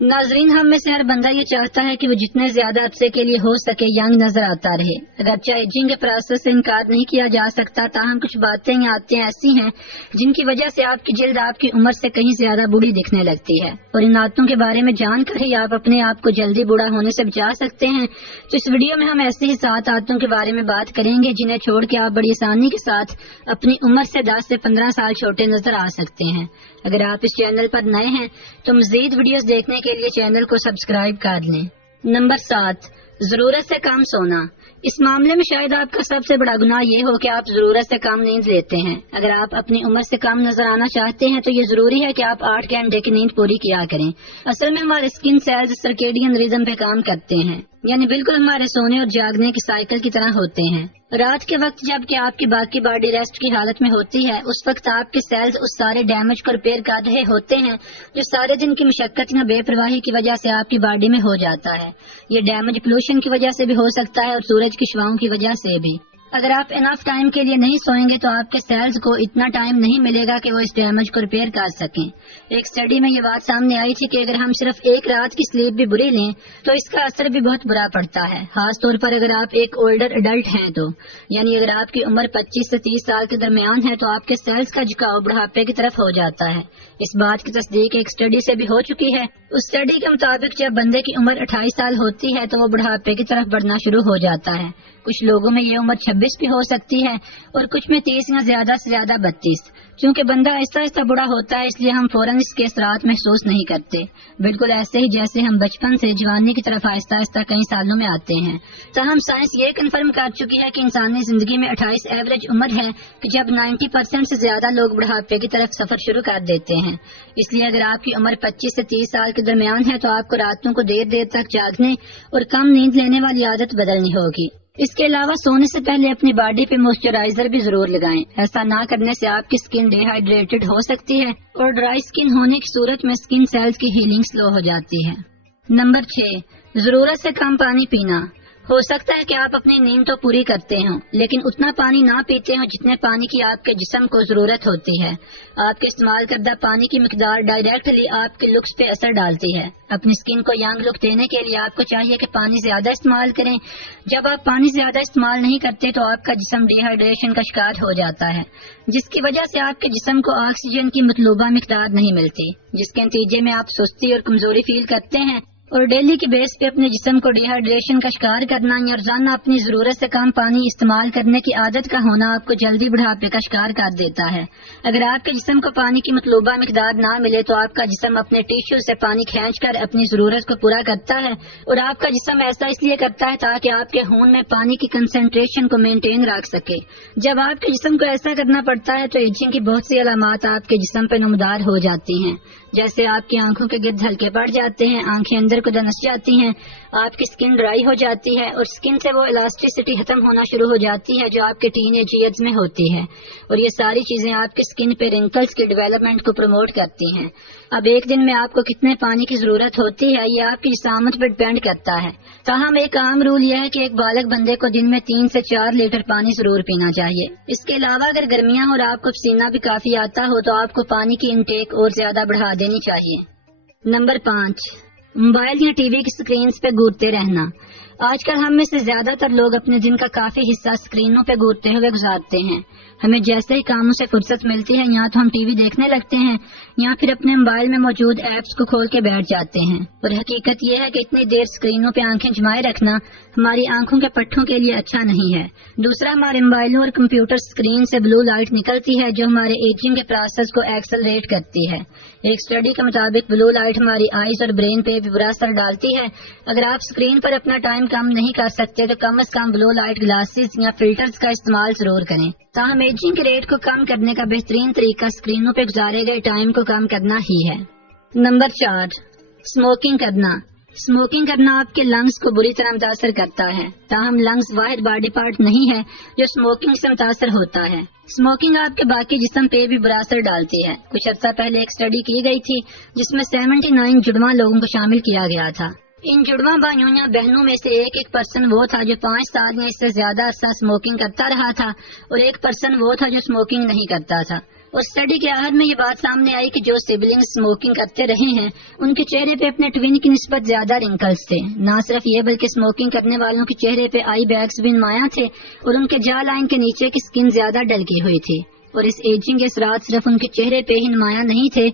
ناظرین، ہم میں سے ہر بندہ یہ چاہتا ہے کہ وہ جتنے زیادہ عرصے کے لیے ہو سکے ینگ نظر آتا رہے۔ اگرچہ ایجنگ کے پروسیس سے انکار نہیں کیا جا سکتا، تاہم کچھ باتیں یا عادتیں ایسی ہیں جن کی وجہ سے آپ کی جلد آپ کی عمر سے کہیں زیادہ بوڑھی دکھنے لگتی ہے، اور ان عادتوں کے بارے میں جان کر ہی آپ اپنے آپ کو جلدی بوڑھا ہونے سے بچا سکتے ہیں۔ تو اس ویڈیو میں ہم ایسی ہی 7 عادتوں کے بارے میں بات کریں گے جنہیں چھوڑ کے آپ بڑی آسانی کے ساتھ اپنی عمر سے 10 سے 15 سال چھوٹے نظر آ سکتے ہیں۔ اگر آپ اس چینل پر نئے ہیں تو مزید ویڈیوز دیکھنے کے لیے چینل کو سبسکرائب کر لیں۔ نمبر 7، ضرورت سے کم سونا۔ اس معاملے میں شاید آپ کا سب سے بڑا گناہ یہ ہو کہ آپ ضرورت سے کم نیند لیتے ہیں۔ اگر آپ اپنی عمر سے کم نظر آنا چاہتے ہیں تو یہ ضروری ہے کہ آپ 8 گھنٹے کی نیند پوری کیا کریں۔ اصل میں ہمارے اسکن سیلز سرکیڈین ریزم پہ کام کرتے ہیں، یعنی بالکل ہمارے سونے اور جاگنے کی سائیکل کی طرح ہوتے ہیں۔ رات کے وقت جب کہ آپ کی باقی باڈی ریسٹ کی حالت میں ہوتی ہے، اس وقت آپ کے سیلز اس سارے ڈیمیج کو ریپیئر کر رہے ہوتے ہیں جو سارے دن کی مشقت یا بے پرواہی کی وجہ سے آپ کی باڈی میں ہو جاتا ہے۔ یہ ڈیمیج پولوشن کی وجہ سے بھی ہو سکتا ہے اور سورج کی شعاؤں کی وجہ سے بھی۔ اگر آپ انف ٹائم کے لیے نہیں سوئیں گے تو آپ کے سیلز کو اتنا ٹائم نہیں ملے گا کہ وہ اس ڈیمیج کو ریپیئر کر سکیں۔ ایک اسٹڈی میں یہ بات سامنے آئی تھی کہ اگر ہم صرف ایک رات کی سلیپ بھی بری لیں تو اس کا اثر بھی بہت برا پڑتا ہے، خاص طور پر اگر آپ ایک اولڈر ایڈلٹ ہیں تو، یعنی اگر آپ کی عمر 25 سے 30 سال کے درمیان ہے تو آپ کے سیلز کا جھکاؤ بڑھاپے کی طرف ہو جاتا ہے۔ اس بات کی تصدیق ایک اسٹڈی سے بھی ہو چکی ہے۔ اس اسٹڈی کے مطابق جب بندے کی عمر 28 سال ہوتی ہے تو وہ بڑھاپے کی طرف بڑھنا شروع ہو جاتا ہے۔ کچھ لوگوں میں یہ عمر 26 بھی ہو سکتی ہے اور کچھ میں 30 یا زیادہ سے زیادہ 32۔ چونکہ بندہ آہستہ آہستہ بڑا ہوتا ہے اس لیے ہم فوراً اس کے اثرات محسوس نہیں کرتے، بالکل ایسے ہی جیسے ہم بچپن سے جوانی کی طرف آہستہ آہستہ کئی سالوں میں آتے ہیں۔ تاہم سائنس یہ کنفرم کر چکی ہے کہ انسانی زندگی میں 28 ایوریج عمر ہے کہ جب 90% سے زیادہ لوگ بڑھاپے کی طرف سفر شروع کر دیتے ہیں۔ اس لیے اگر آپ کی عمر 25 سے 30 سال کے درمیان ہے تو آپ کو راتوں کو دیر دیر تک جاگنے اور کم نیند لینے والی عادت بدلنی ہوگی۔ اس کے علاوہ سونے سے پہلے اپنی باڈی پہ موئسچرائزر بھی ضرور لگائیں۔ ایسا نہ کرنے سے آپ کی سکن ڈی ہائیڈریٹڈ ہو سکتی ہے اور ڈرائی سکن ہونے کی صورت میں سکن سیلز کی ہیلنگ سلو ہو جاتی ہے۔ نمبر 6، ضرورت سے کم پانی پینا۔ ہو سکتا ہے کہ آپ اپنی نیند تو پوری کرتے ہوں لیکن اتنا پانی نہ پیتے ہوں جتنے پانی کی آپ کے جسم کو ضرورت ہوتی ہے۔ آپ کے استعمال کردہ پانی کی مقدار ڈائریکٹلی آپ کے لکس پہ اثر ڈالتی ہے۔ اپنی سکن کو ینگ لک دینے کے لیے آپ کو چاہیے کہ پانی زیادہ استعمال کریں۔ جب آپ پانی زیادہ استعمال نہیں کرتے تو آپ کا جسم ڈی ہائیڈریشن کا شکار ہو جاتا ہے، جس کی وجہ سے آپ کے جسم کو آکسیجن کی مطلوبہ مقدار نہیں ملتی، جس کے نتیجے میں آپ سستی اور کمزوری فیل کرتے ہیں۔ اور ڈیلی کی بیس پہ اپنے جسم کو ڈی ہائیڈریشن کا شکار کرنا یا روزانہ اپنی ضرورت سے کم پانی استعمال کرنے کی عادت کا ہونا آپ کو جلدی بڑھاپے کا شکار کر دیتا ہے۔ اگر آپ کے جسم کو پانی کی مطلوبہ مقدار نہ ملے تو آپ کا جسم اپنے ٹیشو سے پانی کھینچ کر اپنی ضرورت کو پورا کرتا ہے، اور آپ کا جسم ایسا اس لیے کرتا ہے تاکہ آپ کے خون میں پانی کی کنسنٹریشن کو مینٹین رکھ سکے۔ جب آپ کے جسم کو ایسا کرنا پڑتا ہے تو ایجنگ کی بہت سی علامات آپ کے جسم پہ نمودار ہو جاتی ہیں، جیسے آپ کی آنکھوں کے گرد ہلکے پڑ جاتے ہیں، آنکھیں اندر کو دنس جاتی ہیں، آپ کی سکن ڈرائی ہو جاتی ہے اور سکن سے وہ الاسٹیسٹی ختم ہونا شروع ہو جاتی ہے جو آپ کے ٹین ایج ایئرز میں ہوتی ہے، اور یہ ساری چیزیں آپ کے سکن پہ رنکلز کی ڈیولپمنٹ کو پروموٹ کرتی ہیں۔ اب ایک دن میں آپ کو کتنے پانی کی ضرورت ہوتی ہے یہ آپ کی جسامت پر ڈپینڈ کرتا ہے، تاہم ایک عام رول یہ ہے کہ ایک بالغ بندے کو دن میں 3 سے 4 لیٹر پانی ضرور پینا چاہیے۔ اس کے علاوہ اگر گرمیاں اور آپ کو پسینہ بھی کافی آتا ہو تو آپ کو پانی کی انٹیک اور زیادہ بڑھا دینی چاہیے۔ نمبر 5، موبائل یا ٹی وی کی سکرینز پہ گورتے رہنا۔ آج کل ہم میں سے زیادہ تر لوگ اپنے دن کا کافی حصہ سکرینوں پہ گورتے ہوئے گزارتے ہیں۔ ہمیں جیسے ہی کاموں سے فرصت ملتی ہے یا تو ہم ٹی وی دیکھنے لگتے ہیں یا پھر اپنے موبائل میں موجود ایپس کو کھول کے بیٹھ جاتے ہیں، اور حقیقت یہ ہے کہ اتنی دیر سکرینوں پہ آنکھیں جمائے رکھنا ہماری آنکھوں کے پٹھوں کے لیے اچھا نہیں ہے۔ دوسرا، ہمارے موبائلوں اور کمپیوٹر سکرین سے بلو لائٹ نکلتی ہے جو ہمارے ایجنگ کے پروسیس کو ایکسلریٹ کرتی ہے۔ ایک اسٹڈی کے مطابق بلو لائٹ ہماری آئیز اور برین پہ بھی برا اثر ڈالتی ہے۔ اگر آپ سکرین پر اپنا ٹائم کم نہیں کر سکتے تو کم از کم بلو لائٹ گلاسز یا فلٹرز کا استعمال ضرور کریں۔ تاہم ایجنگ کے ریٹ کو کم کرنے کا بہترین طریقہ سکرینوں پہ گزارے گئے ٹائم کو کم کرنا ہی ہے۔ نمبر 4، اسموکنگ کرنا۔ اسموکنگ کرنا آپ کے لنگز کو بری طرح متاثر کرتا ہے، تاہم لنگز واحد باڈی پارٹ نہیں ہے جو اسموکنگ سے متاثر ہوتا ہے۔ اسموکنگ آپ کے باقی جسم پہ بھی برا اثر ڈالتی ہے۔ کچھ عرصہ پہلے ایک اسٹڈی کی گئی تھی جس میں 79 جڑواں لوگوں کو شامل کیا گیا تھا۔ ان جڑواں بھائیوں یا بہنوں میں سے ایک پرسن وہ تھا جو 5 سال یا اس سے زیادہ عرصہ اسموکنگ کرتا رہا تھا، اور ایک پرسن وہ تھا جو اسموکنگ نہیں کرتا تھا۔ اور اسٹڈی کے آخر میں یہ بات سامنے آئی کہ جو سبلنگ اسموکنگ کرتے رہے ہیں ان کے چہرے پہ اپنے ٹوین کی نسبت زیادہ رنکلز تھے. نہ صرف یہ بلکہ اسموکنگ کرنے والوں کے چہرے پہ آئی بیگز بھی نمایاں تھے اور ان کے جا لائن کے نیچے کی سکن زیادہ ڈلکی ہوئی تھی. اور اس ایجنگ کے اثرات صرف ان کے چہرے پہ ہی نمایاں نہیں تھے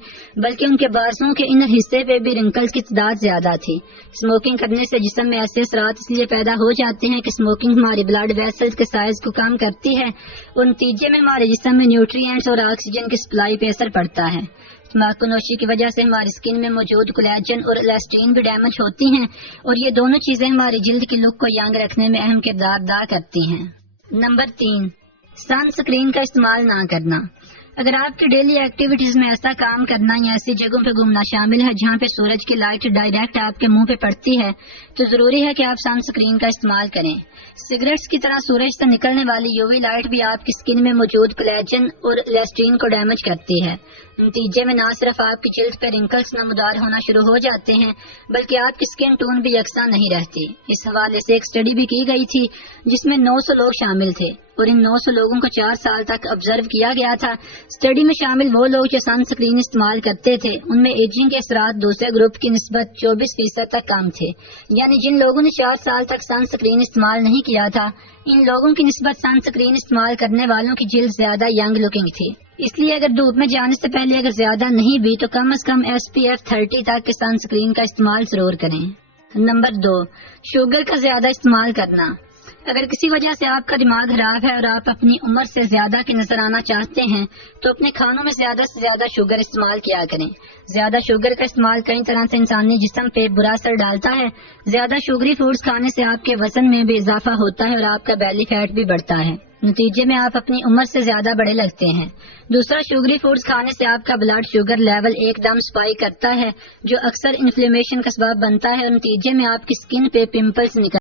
بلکہ ان کے بازوں کے انر حصے پہ بھی رنکلز کی تعداد زیادہ تھی. اسموکنگ کرنے سے جسم میں ایسے اثرات اس لیے پیدا ہو جاتے ہیں کہ اسموکنگ ہمارے بلڈ ویسلز کے سائز کو کم کرتی ہے اور نتیجے میں ہمارے جسم میں نیوٹرینٹس اور آکسیجن کی سپلائی پہ اثر پڑتا ہے. تمباکو نوشی کی وجہ سے ہماری سکن میں موجود کولیجن اور ایلاسٹین بھی ڈیمیج ہوتی ہیں اور یہ دونوں چیزیں ہماری جلد کی لک کو ینگ رکھنے میں اہم کردار ادا کرتی ہیں. نمبر 3، سن سکرین کا استعمال نہ کرنا. اگر آپ کی ڈیلی ایکٹیویٹیز میں ایسا کام کرنا یا ایسی جگہوں پہ گھومنا شامل ہے جہاں پہ سورج کی لائٹ ڈائریکٹ آپ کے منہ پہ پڑتی ہے تو ضروری ہے کہ آپ سن سکرین کا استعمال کریں. سگریٹس کی طرح سورج سے نکلنے والی یووی لائٹ بھی آپ کی سکن میں موجود کولیجن اور ایلاسٹین کو ڈیمیج کرتی ہے. نتیجے میں نہ صرف آپ کی جلد پہ رنکلز نمودار ہونا شروع ہو جاتے ہیں بلکہ آپ کی سکن ٹون بھی یکساں نہیں رہتی. اس حوالے سے ایک اسٹڈی بھی کی گئی تھی جس میں 900 لوگ شامل تھے اور ان 900 لوگوں کو 4 سال تک آبزرو کیا گیا تھا. اسٹڈی میں شامل وہ لوگ جو سن سکرین استعمال کرتے تھے ان میں ایجنگ کے اثرات دوسرے گروپ کی نسبت 24% تک کم تھے. یعنی جن لوگوں نے 4 سال تک سن سکرین استعمال نہیں کیا تھا ان لوگوں کی نسبت سن سکرین استعمال کرنے والوں کی جلد زیادہ ینگ لکنگ تھی. اس لیے اگر دھوپ میں جانے سے پہلے اگر زیادہ نہیں بھی تو کم از کم SPF 30 تک کے سن سکرین کا استعمال ضرور کریں. نمبر 2، شوگر کا زیادہ استعمال کرنا. اگر کسی وجہ سے آپ کا دماغ خراب ہے اور آپ اپنی عمر سے زیادہ کے نظر آنا چاہتے ہیں تو اپنے کھانوں میں زیادہ سے زیادہ شوگر استعمال کیا کریں. زیادہ شوگر کا استعمال کئی طرح سے انسانی جسم پہ برا اثر ڈالتا ہے. زیادہ شوگری فوڈز کھانے سے آپ کے وزن میں بھی اضافہ ہوتا ہے اور آپ کا بیلی فیٹ بھی بڑھتا ہے. نتیجے میں آپ اپنی عمر سے زیادہ بڑے لگتے ہیں. دوسرا، شوگری فوڈز کھانے سے آپ کا بلڈ شوگر لیول ایک دم سپائک کرتا ہے جو اکثر انفلیمیشن کا سبب بنتا ہے اور نتیجے میں آپ کی سکن پہ پمپلز نکل